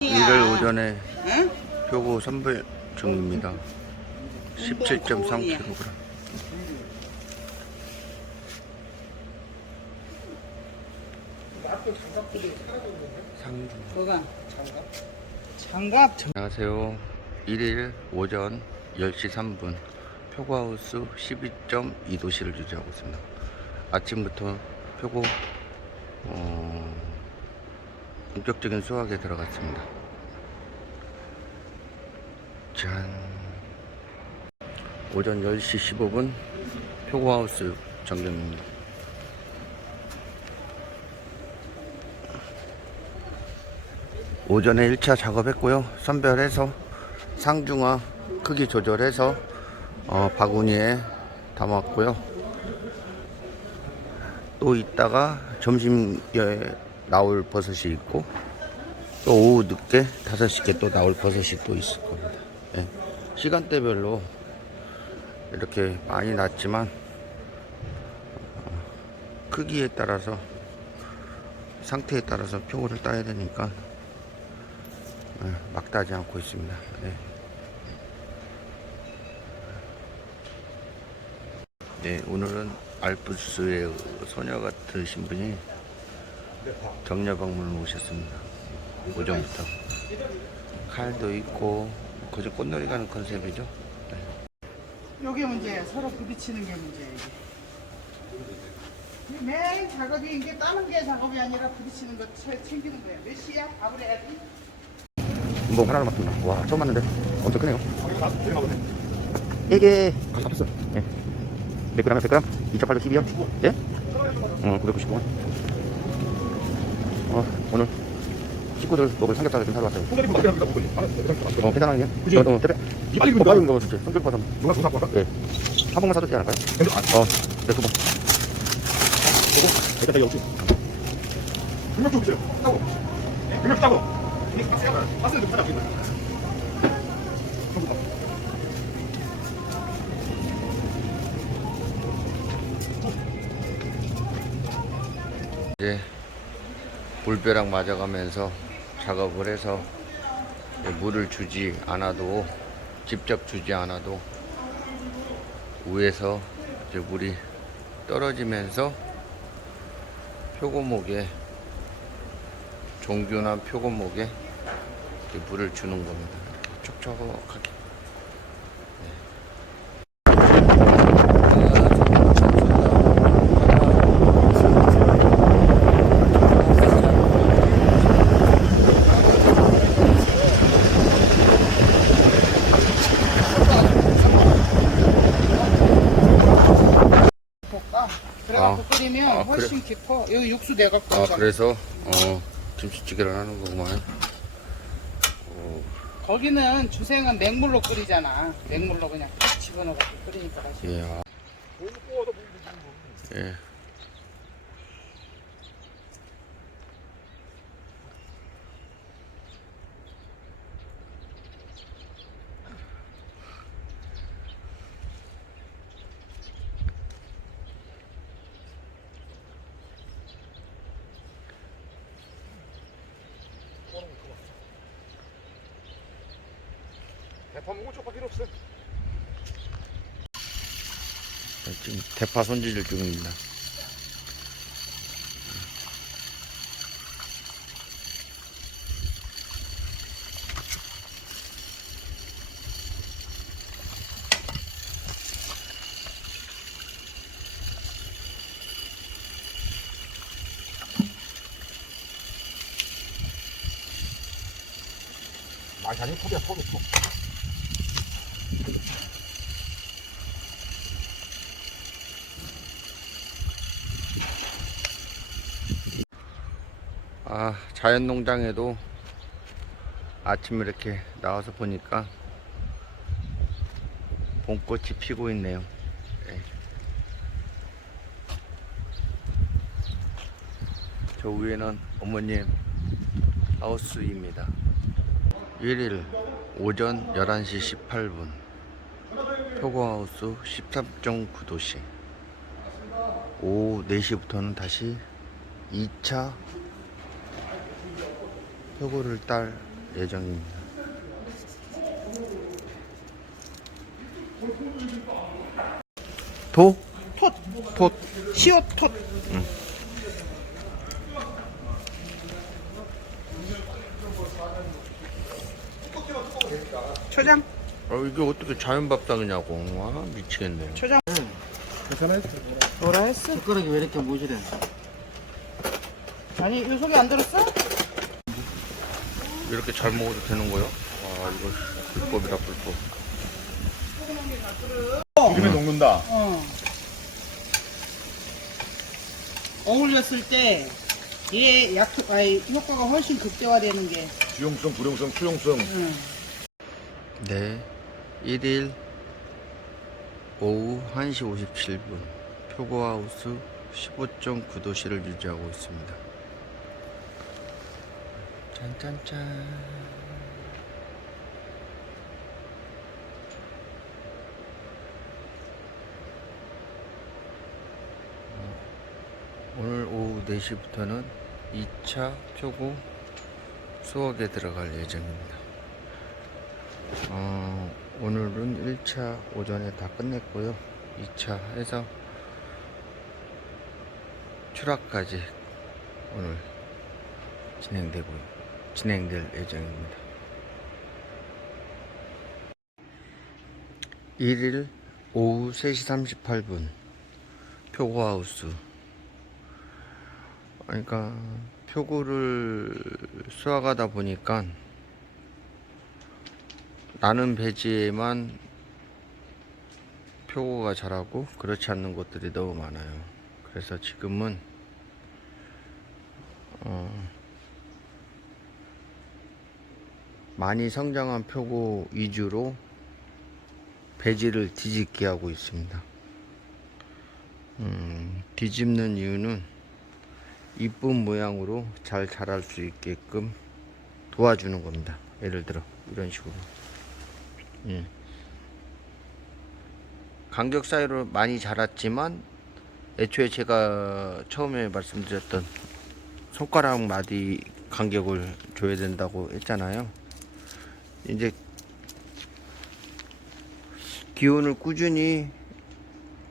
일요일 오전에 응? 표고 선별 중입니다. 17.3kg. 상주. 뭐가? 장갑? 장갑? 안녕하세요. 1일 오전 10시 3분 표고하우스 12.2도씨를 유지하고 있습니다. 아침부터 표고 어, 본격적인 수확에 들어갔습니다. 짠. 오전 10시 15분 표고하우스 점검입니다. 오전에 1차 작업했고요. 선별해서 상중하 크기 조절해서 어, 바구니에 담았고요. 또 이따가 점심에 나올 버섯이 있고 또 오후 늦게 5시께 또 나올 버섯이 또 있을 겁니다. 예. 시간대별로 이렇게 많이 났지만 어, 크기에 따라서 상태에 따라서 표고를 따야 되니까 네, 막 따지 않고 있습니다. 네. 네, 오늘은 알프스의 소녀 같으신 분이 격려 방문을 오셨습니다. 오전부터 칼도 있고 그저 꽃놀이 가는 컨셉이죠. 네. 요게 문제야. 서로 부딪히는 게 문제야, 이게. 이게 맨 작업이 이게 따는 게 작업이 아니라 부딪히는 거 채- 챙기는 거야. 몇 시야? 밥을 해야지. 뭐 하나를 맞습니다. 와 처음 봤는데 엄청 크네요. 이게 아, 잡혔어. 예. 몇 그램에 100g? 2,812원? 예? 어 999원. 어 오늘 식구들 먹을 삼겹살을 좀 사러 왔어요. 어 괜찮아요. 어, 어. 이 빨리 어, 굽는 빨리 거 먹어 주세요. 성격파선. 누가 조사 할까? 예. 한 봉만 사도 되지 않을까요? 근데 아, 어, 네, 두 봉. 일단 저기 없지. 금액 좀 주세요. 따고. 금액 따고. 이게 박스야. 박스는 좀 보인다. 이제 물벼락 맞아가면서 작업을 해서 물을 주지 않아도 직접 주지 않아도 위에서 이제 물이 떨어지면서 표고목에 종균한 표고목에 물을 주는 겁니다. 촉촉하게. 볶아. 그래갖고 아. 끓이면 아, 훨씬 깊어. 여기 육수 내가 아 그래서 어 김치찌개를 하는 거구만. 어, 거기는 주생은 맹물로 끓이잖아. 맹물로 그냥 탁 집어넣어갖고 끓이니까 맛있어. 예. 아. 예. 필요 없어. 지금 대파 손질 중입니다. 맛이 아니고 톱이야, 톱이 아, 자연농장에도 아침에 이렇게 나와서 보니까 봄꽃이 피고 있네요. 예. 저 위에는 어머님 하우스입니다. 1일 오전 11시 18분 표고하우스 13.9도씨 오후 4시부터는 다시 2차 표고를 딸 예정입니다. 도? 톳, 톳. 시옷 톳. 초장, 어, 이게 어떻게 자연밥상이냐고. 와, 미치겠네요. 초장. 괜찮아요? 뭐라 했어? 숟가락이 왜 이렇게 모질해? 아니, 이 속에 안 들었어? 이렇게 잘 먹어도 되는 거요? 와, 이거 불법이다, 불법. 기름에 녹는다. 어. 어울렸을 때, 얘 약, 아니, 효과가 훨씬 극대화되는 게, 지용성, 불용성, 수용성. 응. 네. 1일 오후 1시 57분. 표고하우스 15.9도씨를 유지하고 있습니다. 짠짠짠. 어, 오늘 오후 4시부터는 2차 표고 수업에 들어갈 예정입니다. 어, 오늘은 1차 오전에 다 끝냈고요. 2차 해서 추락까지 오늘 진행되고요. 진행될 예정입니다. 1일 오후 3시 38분 표고하우스 그러니까 표고를 수확하다 보니까 나는 배지에만 표고가 자라고 그렇지 않는 곳들이 너무 많아요. 그래서 지금은 어, 많이 성장한 표고 위주로 배지를 뒤집게 하고 있습니다. 음, 뒤집는 이유는 이쁜 모양으로 잘 자랄 수 있게끔 도와주는 겁니다. 예를 들어 이런 식으로. 예. 간격 사이로 많이 자랐지만 애초에 제가 처음에 말씀드렸던 손가락 마디 간격을 줘야 된다고 했잖아요. 이제 기온을 꾸준히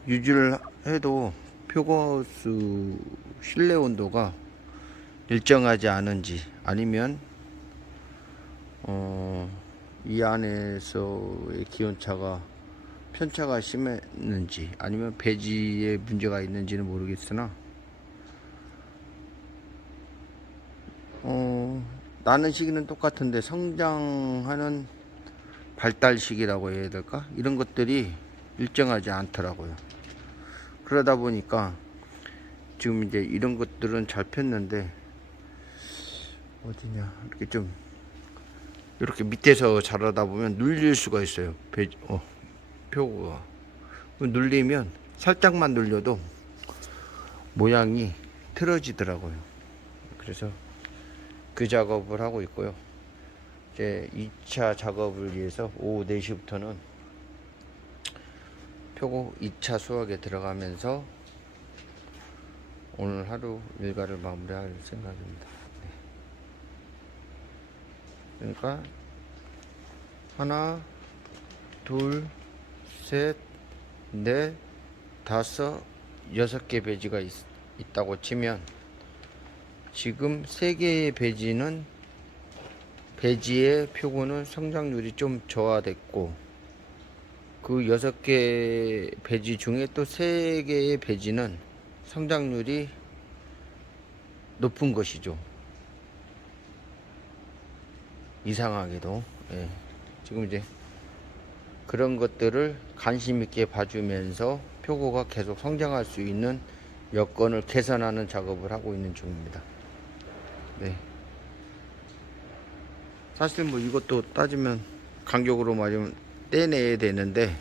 유지를 해도 표고하우스 실내 온도가 일정하지 않은지 아니면 어, 이 안에서의 기온차가 편차가 심했는지 아니면 배지에 문제가 있는지는 모르겠으나 어, 나는 시기는 똑같은데 성장하는 발달 시기라고 해야 될까? 이런 것들이 일정하지 않더라고요. 그러다 보니까 지금 이제 이런 것들은 잘 폈는데 어디냐 이렇게 좀 이렇게 밑에서 자라다 보면 눌릴 수가 있어요. 배, 어, 표고가 눌리면 살짝만 눌려도 모양이 틀어지더라고요. 그래서 그 작업을 하고 있고요. 이제 2차 작업을 위해서 오후 4시부터는 표고 2차 수확에 들어가면서 오늘 하루 일과를 마무리할 생각입니다. 네. 그러니까 하나, 둘, 셋, 넷, 다섯, 여섯 개 배지가 있, 있다고 치면 지금 세 개의 배지는 배지의 표고는 성장률이 좀 저하됐고 그 여섯 개 배지 중에 또 세 개의 배지는 성장률이 높은 것이죠. 이상하게도 예. 지금 이제 그런 것들을 관심 있게 봐주면서 표고가 계속 성장할 수 있는 여건을 개선하는 작업을 하고 있는 중입니다. 네. 사실 뭐 이것도 따지면 간격으로 말하면 떼내야 되는데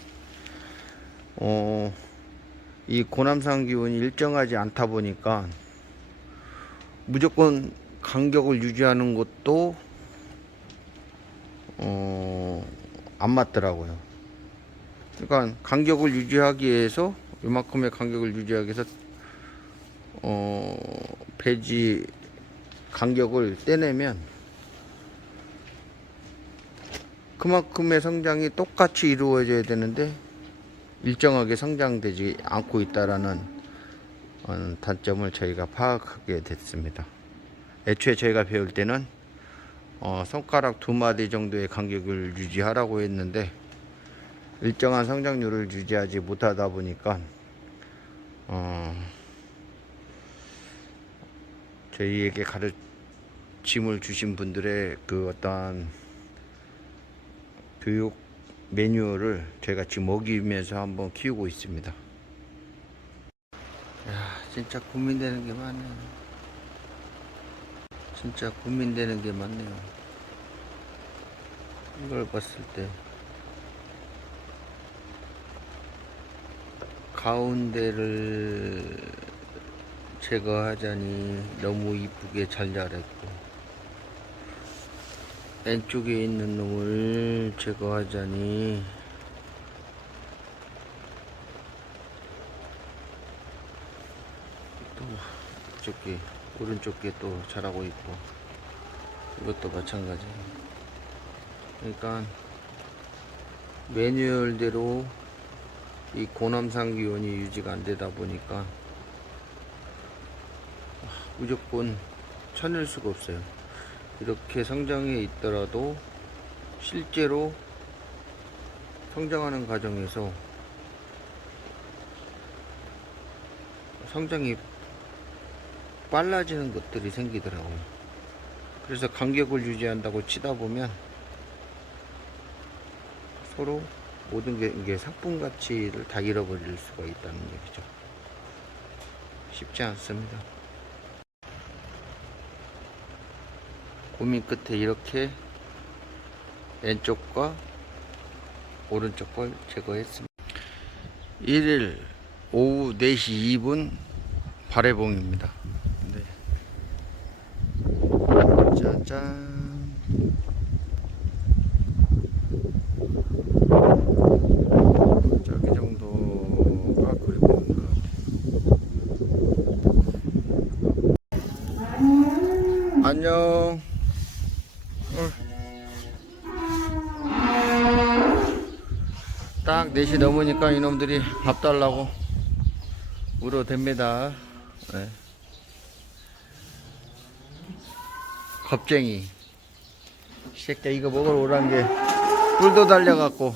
어, 이 고남산 기온이 일정하지 않다 보니까 무조건 간격을 유지하는 것도 어, 안 맞더라고요. 그러니까 간격을 유지하기 위해서 이만큼의 간격을 유지하기 위해서 어, 배지 간격을 떼내면 그만큼의 성장이 똑같이 이루어져야 되는데 일정하게 성장되지 않고 있다라는 어, 단점을 저희가 파악하게 됐습니다. 애초에 저희가 배울 때는 어, 손가락 두 마디 정도의 간격을 유지하라고 했는데 일정한 성장률을 유지하지 못하다 보니까 어, 저희에게 가르 침을 주신 분들의 그 어떠한 교육 매뉴얼을 제가 지금 먹이면서 한번 키우고 있습니다. 야, 진짜 고민되는 게 많네요. 진짜 고민되는 게 많네요. 이걸 봤을 때 가운데를 제거하자니 너무 이쁘게 잘 자랐고 왼쪽에 있는 놈을 제거하자니 또 저기 오른쪽에 또 자라고 있고 이것도 마찬가지 그러니까 매뉴얼대로 이 고남상 기온이 유지가 안 되다 보니까 무조건 쳐낼 수가 없어요. 이렇게 성장해 있더라도 실제로 성장하는 과정에서 성장이 빨라지는 것들이 생기더라고요. 그래서 간격을 유지한다고 치다 보면 서로 모든 게 이게 상품 가치를 다 잃어버릴 수가 있다는 얘기죠. 쉽지 않습니다. 고민 끝에 이렇게 왼쪽과 오른쪽 걸 제거했습니다. 1일 오후 4시 2분 발해봉입니다. 네. 짜잔. 10시 넘으니까 이놈들이 밥 달라고 울어댑니다. 네. 겁쟁이. 새끼 이거 먹으러 오란 게 뿔도 달려갖고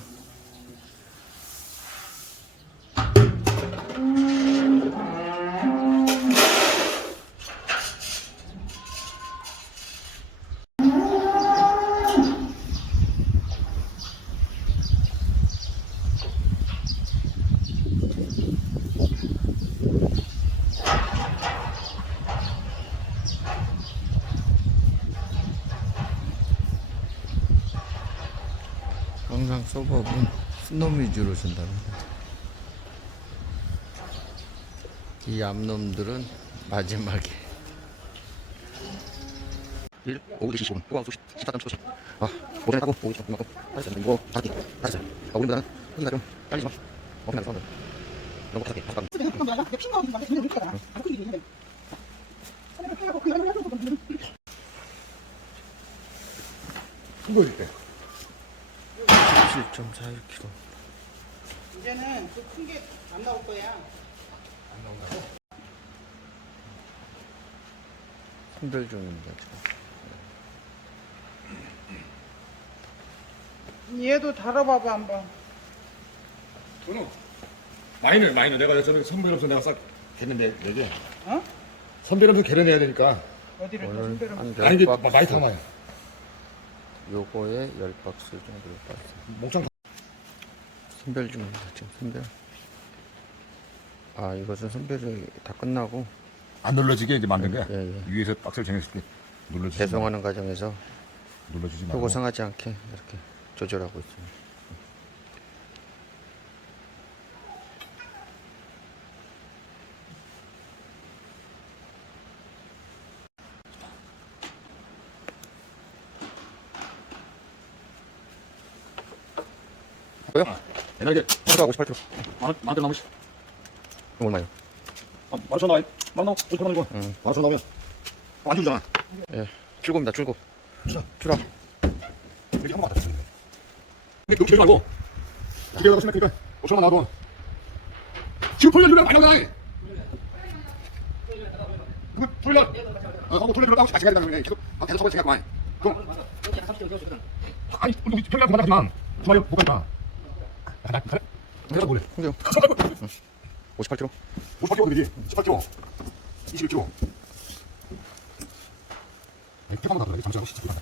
소법은 스놈 위주로 준답니다. 이 앞놈들은 마지막에 1, 5, 4, 15분, 호강 수십, 14점 수십. 아, 오전에 타고, 오후 20분 하고, 다시 안 이거 다섯 개, 다섯 개. 아, 우리보다는 크기가 좀 빨리 좀, 먹으면 안 돼, 이런 거 다섯 개, 다섯 개. 큰거 있을 때. 17.41kg. 이제는 그 큰 게 안 나올 거야. 손절 중입니다, 지금. 얘도 달아봐봐 한번. 저는 마이너 마이너 내가 저는 선배로서 내가 싹 했는데 내게 어? 선배로서 개려내야 되니까 어디를 또 오늘 손대로. 한 아니 이게 10박스, 많이 담아요. 요거에 10박스 정도를 봤어요. 목장 선별 중입니다, 지금 선별. 아, 이것은 선별이 다 끝나고, 안 눌러지게 이제 만든 거야. 예, 예. 위에서 박스를 정했을 때 눌러주지 마. 배송하는 과정에서 눌러주지 말고. 표고 상하지 않게 이렇게 조절하고 있습니다. 뭐요? 옛날에 포가 58kg. 만 만원 나오시. 이거 얼마요? 만천 나와. 만 나와. 오천 원 이거. 응. 만천 나오면 안 주잖아. 예, 출고입니다, 출고. 주라. 출하. 여기 한번 갖다 주세요. 너무 길지 말고. 기대하다가 생각하니까 5천 원 나와도. 지금 토요일 유령 많이 나오잖아. 그거 날. 어, 토요일 들어가고 같이 가야 된다는 거야. 계속 한 대서 서버 생각만. 그럼. 아니, 우리 평일날 그만하지만 주말에 못 가니 까. 아, 나, 그래? 내가 뭐래? 그래요. 58kg. 58kg 되지? 18kg. 21kg. 퇴근하고 나더라. 잠시하고 시집 가다.